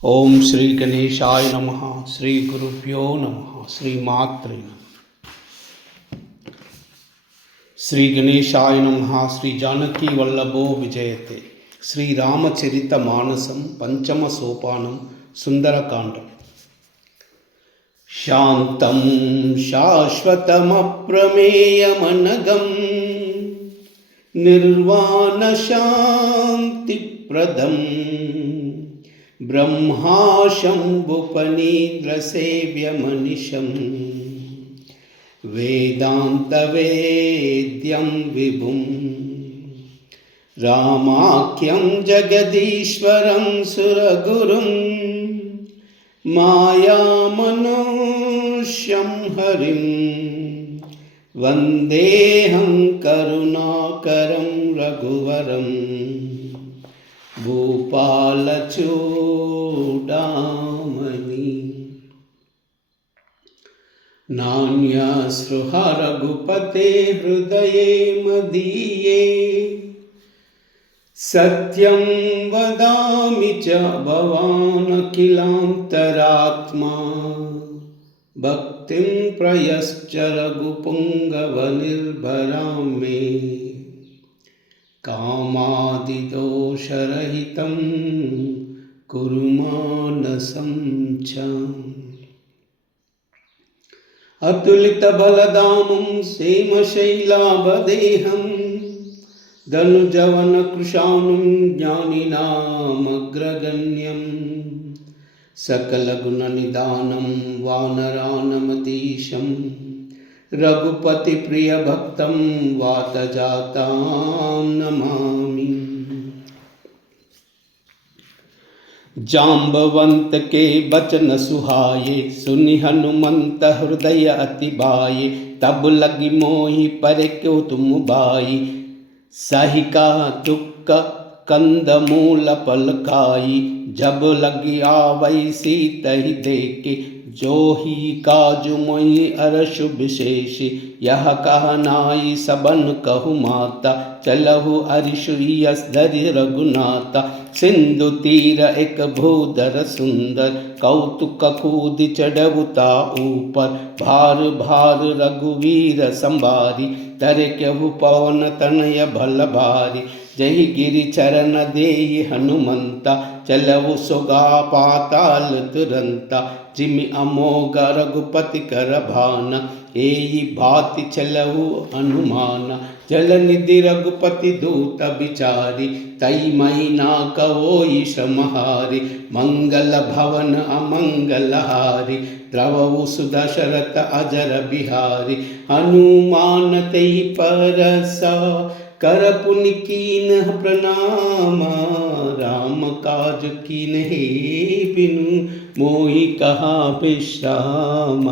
ఓం శ్రీ గణేశాయ నమః. శ్రీ గురుభ్యో నమః. శ్రీ మాత్రే నమః. శ్రీ గణేశాయ నమః. శ్రీ జానకీ వల్లభో విజయతే. శ్రీరామచరిత మానసం పంచమ సోపానం సుందరకాండం. శాంతం శాశ్వతమప్రమేయమనగం నిర్వాణ శాంతిప్రదం బ్రహ్మా శంభుపనీంద్రసేవ్యమనిశం వేదాంతవేద్యం విభుం రామాఖ్యం జగదీశ్వరం సురగురుం మాయామనుష్యం హరిం వందేహం కరుణాకరం రఘువరం భూపాలచూడామణి నాణ్యస్పృహ రఘుపతే హృదయే మదీయే సత్యం వదామి చ భవానఖిలాంతరాత్మా భక్తిం ప్రయశ్చ రఘుపుంగవనిర్భరాం మే కామాదిదోషరహితం కురు మానసం చ. అతులితబలదామం సేమశైలాభదేహం ధనుజవనకృశానుం జ్ఞానినామగ్రగణ్యం సకలగుణనిదానం వానరానమతీశం రఘుపతిప్రియభక్తం వాతజాతాం నమామి. जाम्बवंत के बचन सुहाये सुनि हनुमंत हृदय अति बाये तब लगी मोहि पर क्यों तुम बाई सही का दुख कंद मूल पलकाई जब लगी आवई सीतहि देखे जो ही काजु मोहि अरशु विशेष यह कह नाई सबन कहु माता चलहु अरिशु यस धरि रघुनाथा सिंधु तीर एक भूधर सुंदर कौतुक कूद चढ़उता ऊपर भार भार रघुवीर संभारी धर केहु पवन तनय भल भारी जहि गिरि चरण देहि हनुमंता चलहु सुगा पाताल तुरंता जिमि अमोघ रघुपति कर भाना एई भाति चलहु हनुमाना जल निधि रघुपति दूत बिचारी तई मई ना कवोई समहारी मंगल भवन अमंगल हारी द्रवउ सुदशरथ अजर बिहारी हनुमान तई परसा कर पुनि कीन प्रणाम राम काज कीन हे बिनु मोहि कहा विश्राम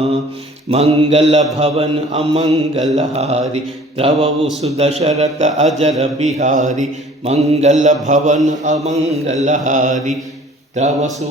मंगल भवन अमंगल हारी द्रवउ सुदशरथ अजर बिहारी मंगल भवन अमंगल हारी द्रवसु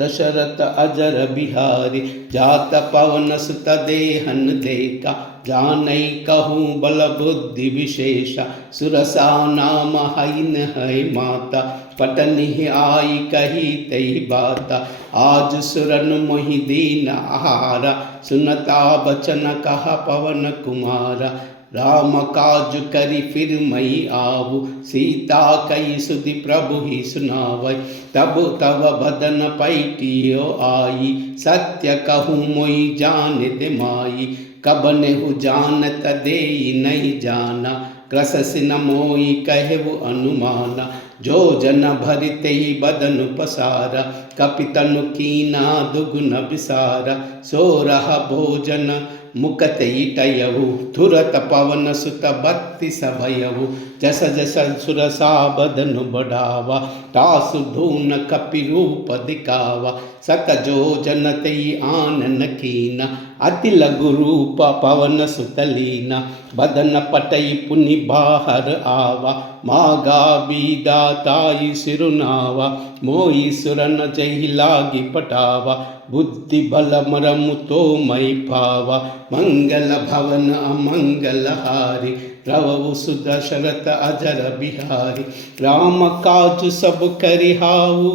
दशरथ अजर बिहारी जात पवन सुत देहन देखा जानई कहूँ बल बुद्धि विशेषा सुरसा नाम हईन है माता पटनि आई कही तई बाता आज सुरन मोहि दीन आहारा सुनता बचन कहा पवन कुमारा राम काज करि फिर मई आवु सीता कई सुधि प्रभु ही सुनावै तब तव बदन पैटियो आई सत्य कहूँ मोई जान दे माई कबनेहु जानत देई नहीं जाना क्रससि न मोई कहु अनुमाना जो जन भरिते ही बदन पसारा कपितनु कीना दुगुन बिसारा सो रहा भोजन मुकत टयहु तुरत पवन सुत बत्ति सभयहु जस जस सुरसा बदन बढ़ावा तासु धून कपि रूप दिखावा सत जो जन तई आनन कीना अति लघु रूप पवन सुतलीना बदन पटई पुनि बाहर आवा मागा बीदा ताई सिरुनावा मोई सुरन जहि लागी पटावा बुद्धि बल मरमु तो मई पावा मंगल भवन अमंगल हारी रवु सुदशरथ अजर बिहारी राम काज सब करिहाऊ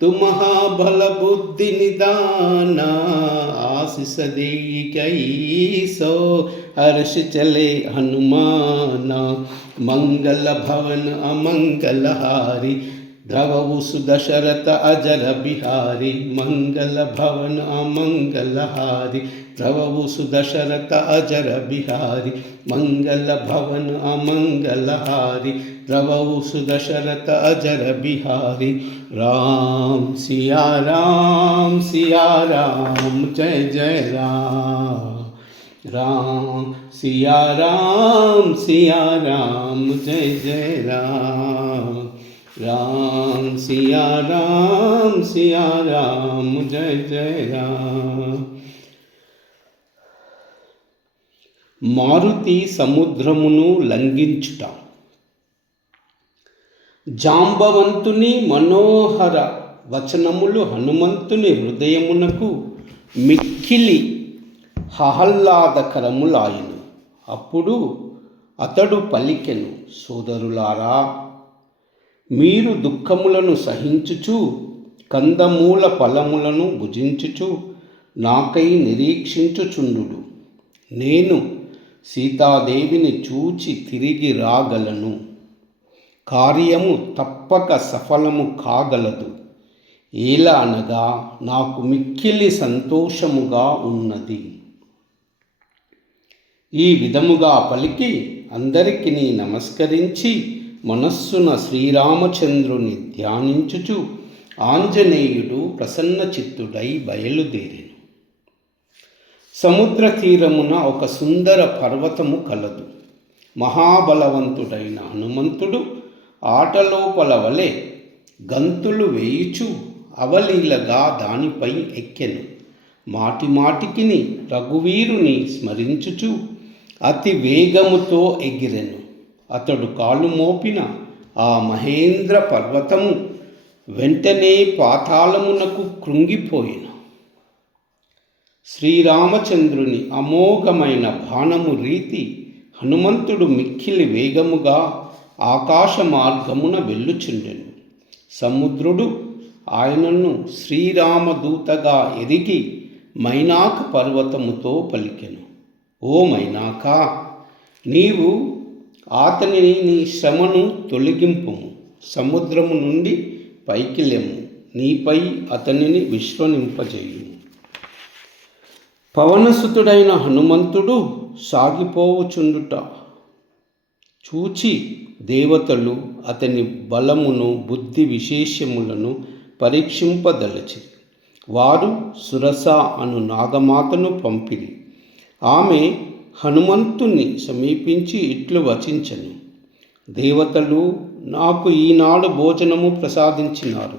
तु महाबल बुद्धि निदान आशीष देई कैसो हर्ष चले हनुमान मंगल भवन अमंगल हारी द्रवउ सुदशरथ अजर बिहारी मंगल भवन अमंगल हारी द्रवउ सुदशरथ अजर बिहारी मंगल भवन अमंगल हारी द्रवउ सुदशरथ अजर बिहारी। राम सिया राम जय जय राम। राम सिया राम जय जय राम। राम सिया राम जय जय राम। మారుతి సముద్రమును లంఘించుట। జాంబవంతుని మనోహర వచనములు హనుమంతుని హృదయమునకు మిక్కిలి ఆహ్లాదకరములాయెను। అప్పుడు అతడు పలికెను, సోదరులారా, మీరు దుఃఖములను సహించుచు కందమూల ఫలములను భుజించుచు నాకై నిరీక్షించుచుండుడు। నేను సీతాదేవిని చూచి తిరిగి రాగలను, కార్యము తప్పక సఫలము కాగలదు। ఎలా అనగా నాకు మిక్కిలి సంతోషముగా ఉన్నది। ఈ విధముగా పలికి అందరికి నమస్కరించి మనస్సున శ్రీరామచంద్రుని ధ్యానించుచు ఆంజనేయుడు ప్రసన్న చిత్తుడై బయలుదేరెను। సముద్ర తీరమున ఒక సుందర పర్వతము కలదు। మహాబలవంతుడైన హనుమంతుడు ఆటలోపల వలె గంతులు వేయుచు అవలీలగా దానిపై ఎక్కెను। మాటిమాటికిని రఘువీరుని స్మరించుచు అతి వేగముతో ఎగిరెను। అతడు కాలు మోపిన ఆ మహేంద్ర పర్వతము వెంటనే పాతాళమునకు కృంగిపోయెను। శ్రీరామచంద్రుని అమోఘమైన బాణము రీతి హనుమంతుడు మిక్కిలి వేగముగా ఆకాశ మార్గమున వెళ్ళుచుండెను। సముద్రుడు ఆయనను శ్రీరామదూతగా ఎరిగి మైనాక పర్వతముతో పలికెను, ఓ మైనాక, నీవు అతనిని నీ శ్రమను తొలగింపుము, సముద్రము నుండి పైకి లెమ్ము, నీపై అతనిని విశ్వనింపజేయుము। పవనసుతుడైన హనుమంతుడు సాగిపోవుచుండుట చూచి దేవతలు అతని బలమును బుద్ధి విశేషములను పరీక్షింపదలచి వారు సురస అను నాగమాతను పంపిరి। ఆమె హనుమంతుని సమీపించి ఇట్లు వచించెను, దేవతలు నాకు ఈనాడు భోజనము ప్రసాదించినారు।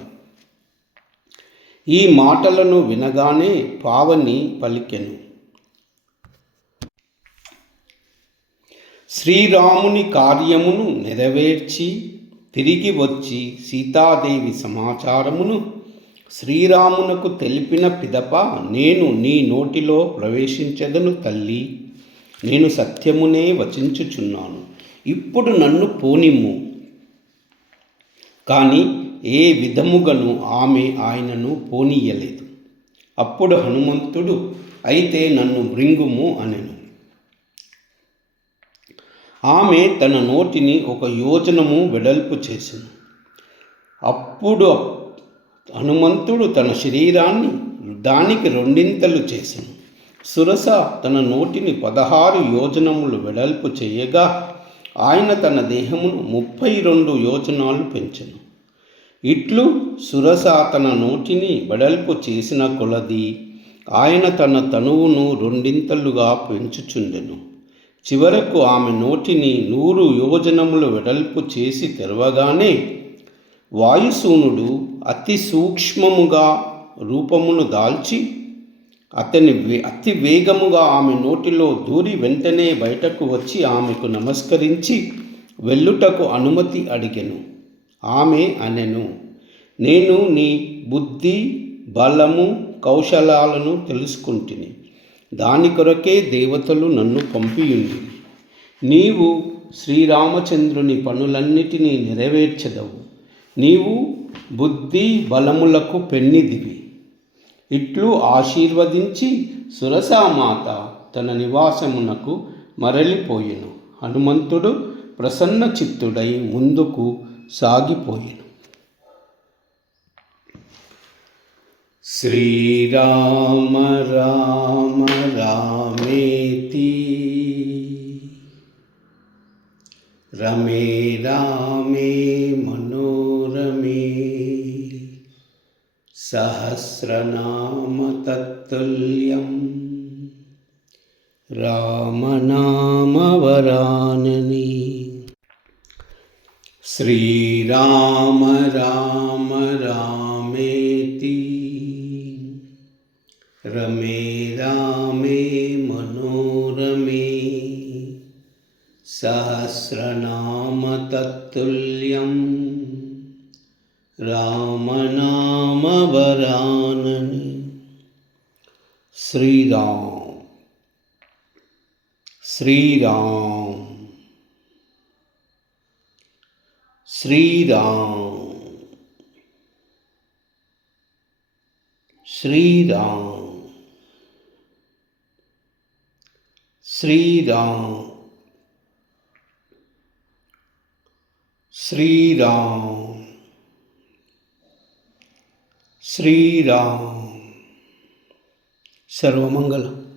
ఈ మాటలను వినగానే పావని పలికెను, శ్రీరాముని కార్యమును నెరవేర్చి తిరిగి వచ్చి సీతాదేవి సమాచారమును శ్రీరామునకు తెలిపిన పిదప నేను నీ నోటిలో ప్రవేశించెదను తల్లి, నేను సత్యమునే వచించుచున్నాను, ఇప్పుడు నన్ను పోనిమ్ము। కానీ ఏ విధముగను ఆమె ఆయనను పోనీయలేదు। అప్పుడు హనుమంతుడు అయితే నన్ను మృంగుము అనెను। ఆమె తన నోటిని 1 యోజనము వెడల్పు చేసెను। అప్పుడు హనుమంతుడు తన శరీరాన్ని దానికి 2 చేసెను। సురస తన నోటిని 16 యోజనములు వెడల్పు చేయగా ఆయన తన దేహమును 32 యోజనాలు పెంచెను। ఇట్లు సురస తన నోటిని వెడల్పు చేసిన కొలది ఆయన తన తనువును 2 పెంచుచుండెను। చివరకు ఆమె నోటిని 100 యోజనములు వెడల్పు చేసి తెరవగానే వాయుసూనుడు అతి సూక్ష్మముగా రూపమును దాల్చి అతి వేగముగా ఆమె నోటిలో దూరి వెంటనే బయటకు వచ్చి ఆమెకు నమస్కరించి వెళ్ళుటకు అనుమతి అడిగెను। ఆమె అనెను, నేను నీ బుద్ధి బలము కౌశలాలను తెలుసుకుంటుని, దాని కొరకే దేవతలు నన్ను పంపియుండిరి। నీవు శ్రీరామచంద్రుని పనులన్నిటినీ నెరవేర్చెదవు, నీవు బుద్ధి బలములకు పెన్నిదివి. ఇట్లు ఆశీర్వదించి సురసామాత తన నివాసమునకు మరలిపోయెను. హనుమంతుడు ప్రసన్న చిత్తుడై ముందుకు సాగిపోయెను. శ్రీరామ రామ రామేతి రమే రామే మనోరమే సహస్రనామ తత్తుల్యం రామనామ వరానని. శ్రీరామ రామ రామేతి రమే రామే మనోరమే సహస్రనామ తత్తుల్యం రామనామ వరానని. శ్రీరామ్ శ్రీరామ్ శ్రీరామ్ శ్రీరామ్ శ్రీరామ్ శ్రీరామ్ శ్రీరామ్. సర్వమంగళం.